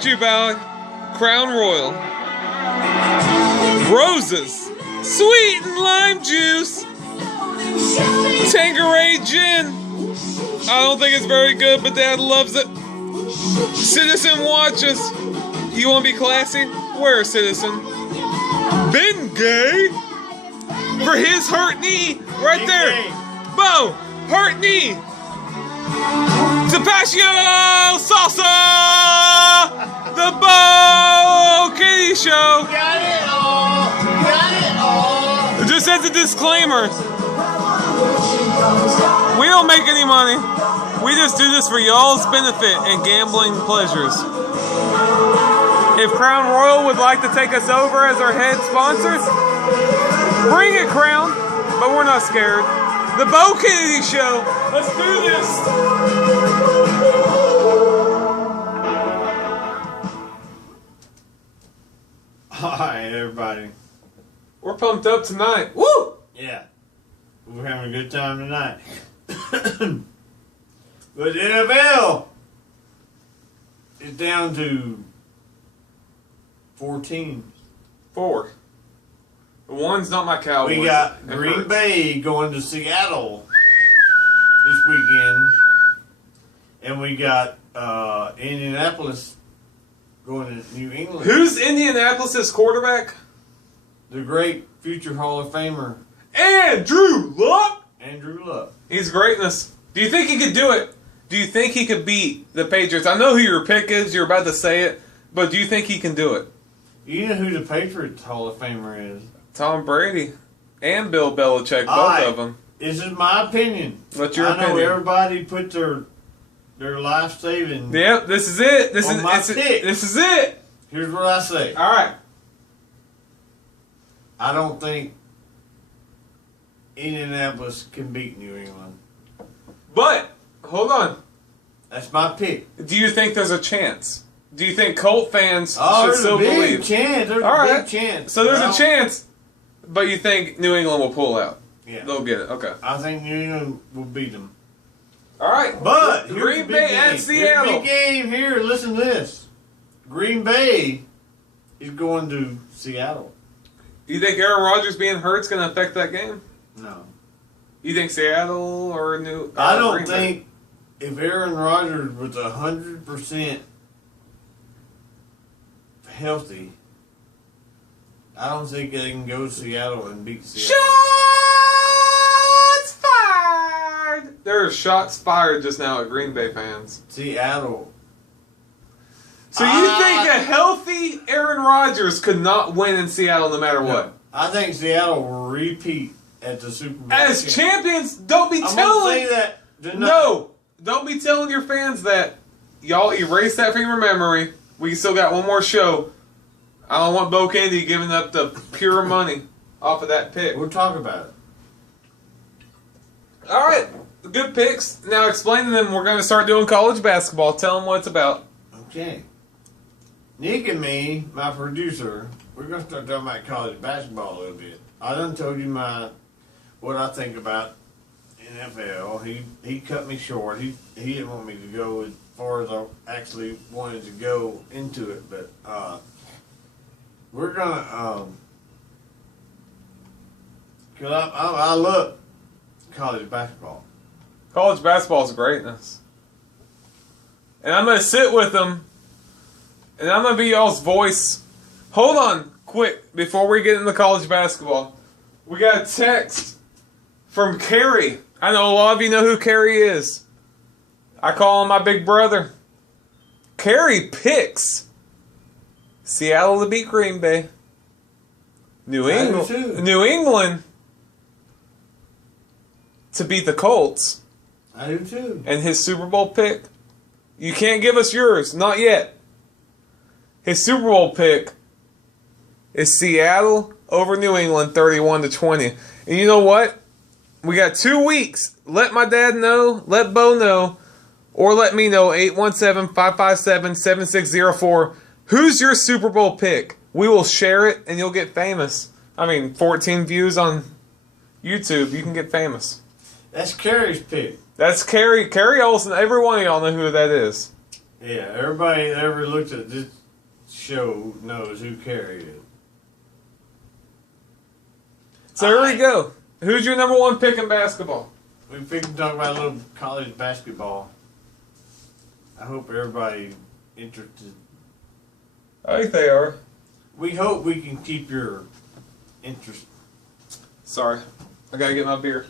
brought to you by Crown Royal. Roses, sweet and lime juice, Tanqueray gin. I don't think it's very good, but Dad loves it. Citizen watches. You want to be classy? Wear a Citizen. Bengay for his hurt knee right there. Bo, hurt knee. Tapatio Salsa, the Bo Kitty Show. Got it all. Just as a disclaimer, we don't make any money. We just do this for y'all's benefit and gambling pleasures. If Crown Royal would like to take us over as our head sponsors, bring it, Crown. But we're not scared. The Bo Kennedy Show. Let's do this. Hi, everybody. We're pumped up tonight. Woo! Yeah. We're having a good time tonight. But the NFL is down to 4 teams. 4. One's not my Cowboys. We got Green Bay going to Seattle this weekend. And we got Indianapolis going to New England. Who's Indianapolis' quarterback? The great future Hall of Famer, Andrew Luck. Andrew Luck. He's greatness. Do you think he could do it? Do you think he could beat the Patriots? I know who your pick is. You're about to say it. But do you think he can do it? You know who the Patriots Hall of Famer is? Tom Brady and Bill Belichick, both of them. This is my opinion. What's your opinion? I know opinion? everybody put their life saving. Yep, this is it. This is it. Here's what I say. All right. I don't think Indianapolis can beat New England. But hold on. That's my pick. Do you think there's a chance? Do you think Colt fans should there's still a big believe? Chance. There's All a right. big chance. So there's a chance, but you think New England will pull out? Yeah. They'll get it. Okay. I think New England will beat them. All right. But Green Bay and Seattle. Here's a big game here. Listen to this. Green Bay is going to Seattle. You think Aaron Rodgers being hurt is going to affect that game? No. You think Seattle or New? I don't think if Aaron Rodgers was 100% healthy, I don't think they can go to Seattle and beat Seattle. Shots fired! There are shots fired just now at Green Bay fans. Seattle. So you think a healthy Aaron Rodgers could not win in Seattle no matter what? I think Seattle will repeat at the Super Bowl. As champions, don't be I'm telling... gonna say that tonight. No! Don't be telling your fans that. Y'all erase that from your memory. We still got one more show. I don't want Bo Kennedy giving up the pure money off of that pick. We'll talk about it. All right. Good picks. Now explain to them we're going to start doing college basketball. Tell them what it's about. Okay. Nick and me, my producer, we're going to start talking about college basketball a little bit. I done told you what I think about NFL. He cut me short. He didn't want me to go as far as I actually wanted to go into it, but we're gonna cause I love college basketball. College basketball is greatness. And I'm going to sit with them, and I'm going to be y'all's voice. Hold on, quick, before we get into college basketball. We got a text from Kerry. I know a lot of you know who Kerry is. I call him my big brother. Kerry picks Seattle to beat Green Bay. New England to beat the Colts. I do too. And his Super Bowl pick, you can't give us yours, not yet. His Super Bowl pick is Seattle over New England 31-20. And you know what? We got 2 weeks. Let my dad know, let Bo know, or let me know, 817-557-7604. Who's your Super Bowl pick? We will share it and you'll get famous. 14 views on YouTube, you can get famous. That's Kerry's pick. That's Kerry Olsen. Every one of y'all know who that is. Yeah, everybody that ever looked at this show knows who Carrie is. So here we go. Who's your number one pick in basketball? We picked to talk about a little college basketball. I hope everybody interested. I think they are. We hope we can keep your interest. Sorry, I gotta get my beer.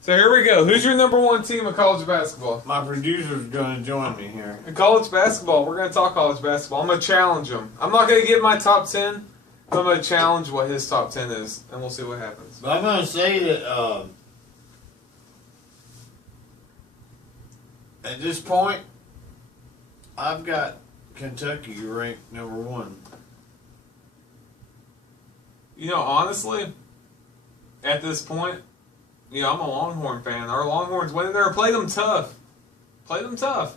So here we go. Who's your number one team in college basketball? My producer's going to join me here. In college basketball, we're going to talk college basketball. I'm going to challenge him. I'm not going to give my top 10, but I'm going to challenge what his top 10 is, and we'll see what happens. But I'm going to say that at this point, I've got Kentucky ranked number 1. You know, honestly, at this point, I'm a Longhorn fan. Our Longhorns went in there and played them tough. Played them tough.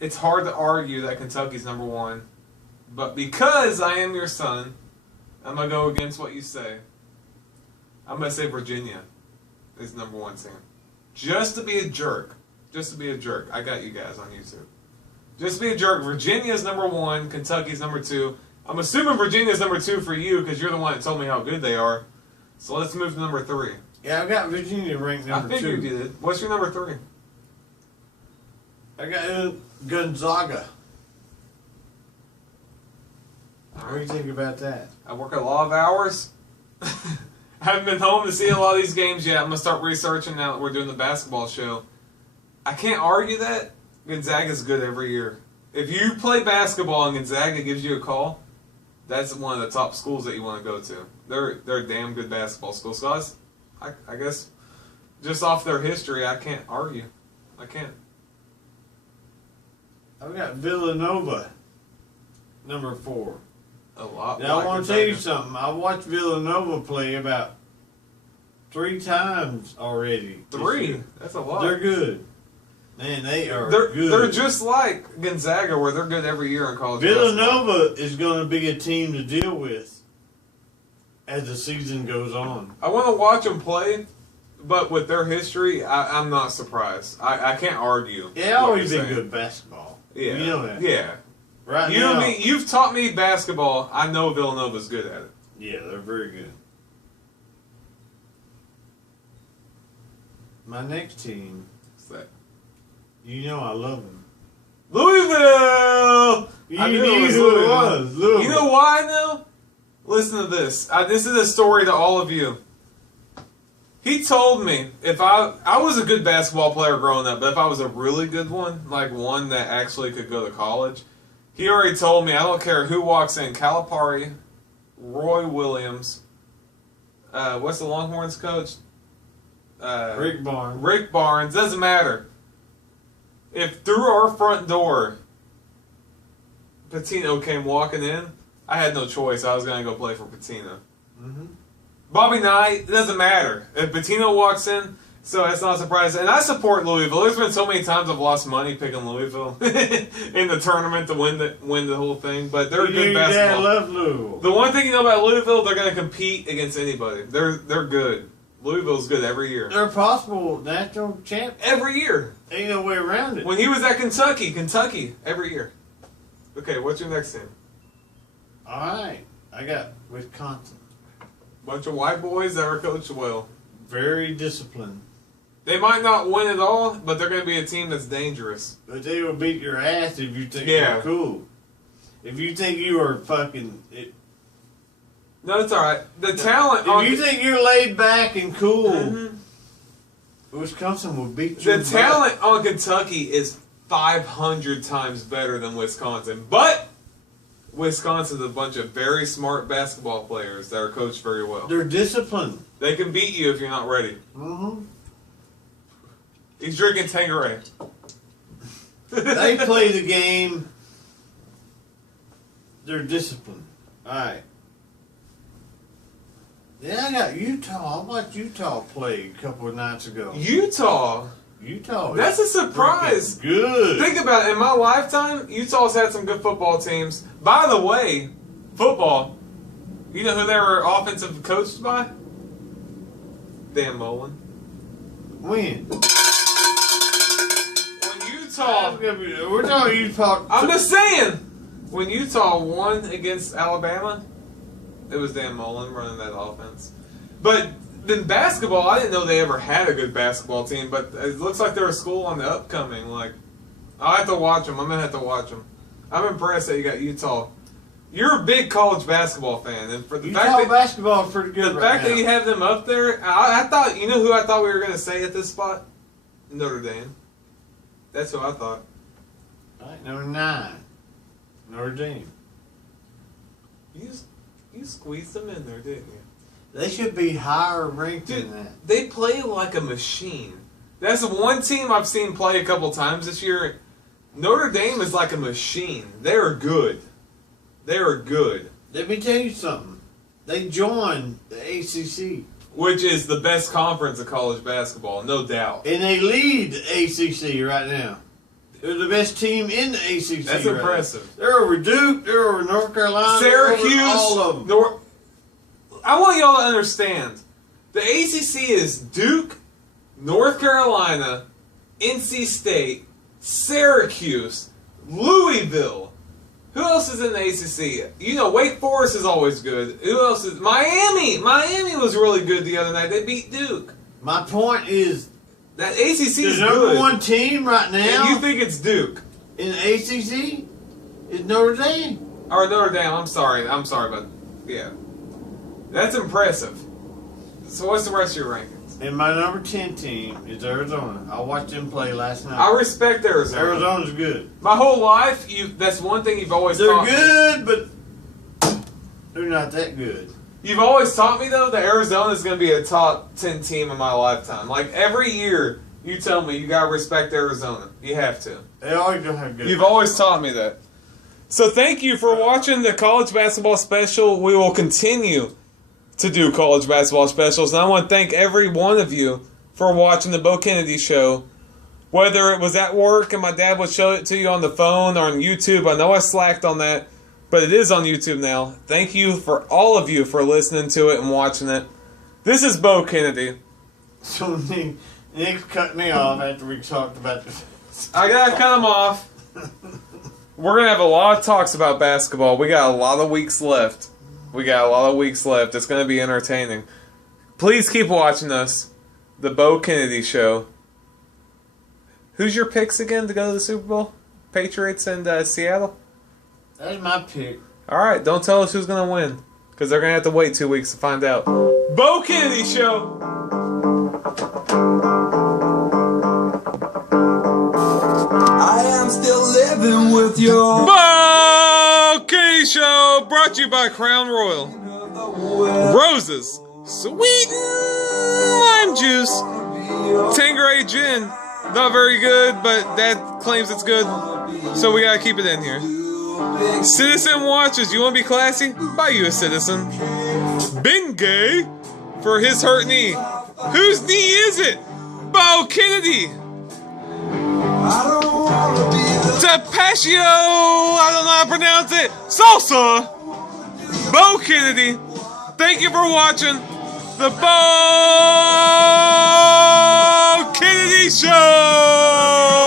It's hard to argue that Kentucky's number 1. But because I am your son, I'm going to go against what you say. I'm going to say Virginia is number 1 team. Just to be a jerk. Just to be a jerk. I got you guys on YouTube. Just to be a jerk, Virginia's number 1, Kentucky's number 2. I'm assuming Virginia's number 2 for you because you're the one that told me how good they are. So let's move to number 3. Yeah, I got Virginia ranked number 2. I figured you did. What's your number 3? I got Gonzaga. What do you think about that? I work a lot of hours. I haven't been home to see a lot of these games yet. I'm going to start researching now that we're doing the basketball show. I can't argue that. Gonzaga's good every year. If you play basketball and Gonzaga gives you a call, that's one of the top schools that you want to go to. They're a damn good basketball school. So I guess just off their history, I can't argue. I can't. I've got Villanova, number 4. A lot. Now, like I want to tell you something. I watched Villanova play about 3 times already. 3? That's a lot. They're good. Man, they're good. They're just like Gonzaga, where they're good every year in college Villanova is going to be a team to deal with as the season goes on. I want to watch them play, but with their history, I'm not surprised. I can't argue. They always been good basketball. Yeah. You know that. Yeah. Right now. You've taught me basketball. I know Villanova's good at it. Yeah, they're very good. My next team, What's that? you know I love them. Louisville! You knew who it was. Louisville. You know why I know? Listen to this. This is a story to all of you. He told me if I was a good basketball player growing up, but if I was a really good one, like one that actually could go to college, he already told me, I don't care who walks in, Calipari, Roy Williams, what's the Longhorns coach? Rick Barnes. Rick Barnes, doesn't matter. If through our front door, Pitino came walking in, I had no choice. I was going to go play for Pitino. Mm-hmm. Bobby Knight, it doesn't matter. If Pitino walks in, so it's not surprising. And I support Louisville. There's been so many times I've lost money picking Louisville in the tournament to win the whole thing. But they're good basketball. I love Louisville. The one thing you know about Louisville, they're going to compete against anybody. They're good. Louisville's good every year. They're a possible national champ. Every year. Ain't no way around it. When he was at Kentucky, every year. Okay, what's your next team? All right. I got Wisconsin. Bunch of white boys that were coached well. Very disciplined. They might not win it all, but they're going to be a team that's dangerous. But they will beat your ass if you think you're cool. If you think you are fucking... No, it's all right. The talent... If you think you're laid back and cool, Wisconsin will beat you. The talent on Kentucky is 500 times better than Wisconsin. But Wisconsin's a bunch of very smart basketball players that are coached very well. They're disciplined. They can beat you if you're not ready. Mm-hmm. He's drinking Tanqueray. They play the game. They're disciplined. All right. Yeah, I got Utah. I watched Utah play a couple of nights ago. Utah? That's a surprise. Good. Think about it. In my lifetime, Utah's had some good football teams. By the way, football, you know who they were offensive coached by? Dan Mullen. When? When Utah. We're talking Utah. I'm just saying, when Utah won against Alabama, it was Dan Mullen running that offense. But then basketball, I didn't know they ever had a good basketball team, but it looks like they're a school on the upcoming. Like, I'll have to watch them. I'm going to have to watch them. I'm impressed that you got Utah. You're a big college basketball fan, and for the Utah fact that basketball is pretty good. the right fact now. that you have them up there, I thought, you know who I thought we were going to say at this spot? Notre Dame. That's who I thought. All right, number 9, Notre Dame. You squeezed them in there, didn't you? They should be higher ranked Dude, than that. they play like a machine. That's the one team I've seen play a couple times this year. Notre Dame is like a machine. They're good. They are good. Let me tell you something. They joined the ACC. Which is the best conference of college basketball, no doubt. And they lead the ACC right now. They're the best team in the ACC. That's right impressive. now. They're over Duke. They're over North Carolina. Syracuse. They're over all of them. I want y'all to understand. The ACC is Duke, North Carolina, NC State, Syracuse, Louisville. Who else is in the ACC? You know, Wake Forest is always good. Who else is... Miami! Miami was really good the other night. They beat Duke. My point is, That ACC is the number good. one team right now And you think it's Duke. in the ACC is Notre Dame. Or Notre Dame, I'm sorry, but... Yeah. That's impressive. So what's the rest of your rankings? And my number 10 team is Arizona. I watched them play last night. I respect Arizona. Arizona's good. My whole life, that's one thing you've always They're taught me. good, but they're not that good. You've always taught me, though, that Arizona is going to be a top 10 team in my lifetime. Like, every year, you tell me you got to respect Arizona. You have to. They always don't have good. You've always taught me that. So thank you for watching the college basketball special. We will continue to do college basketball specials. And I want to thank every one of you for watching the Bo Kennedy Show. Whether it was at work and my dad would show it to you on the phone or on YouTube. I know I slacked on that, but it is on YouTube now. Thank you for all of you for listening to it and watching it. This is Bo Kennedy. So Nick's cut me off after we talked about this. I gotta cut him off. We're gonna have a lot of talks about basketball. We got a lot of weeks left. It's gonna be entertaining. Please keep watching us. The Bo Kennedy Show. Who's your picks again to go to the Super Bowl? Patriots and Seattle? That's my pick. Alright, don't tell us who's gonna win. Because they're gonna have to wait 2 weeks to find out. Bo Kennedy Show! I am still living with your Bo Kennedy Show! Brought to you by Crown Royal. Roses. Sweet lime juice. Tanqueray gin. Not very good, but that claims it's good. So we gotta keep it in here. Citizen watches. You wanna be classy? Buy you a Citizen. Bengay for his hurt knee. Whose knee is it? Bo Kennedy. Tapatio. I don't know how to pronounce it. Salsa. Bo Kennedy. Thank you for watching the Bo Kennedy Show.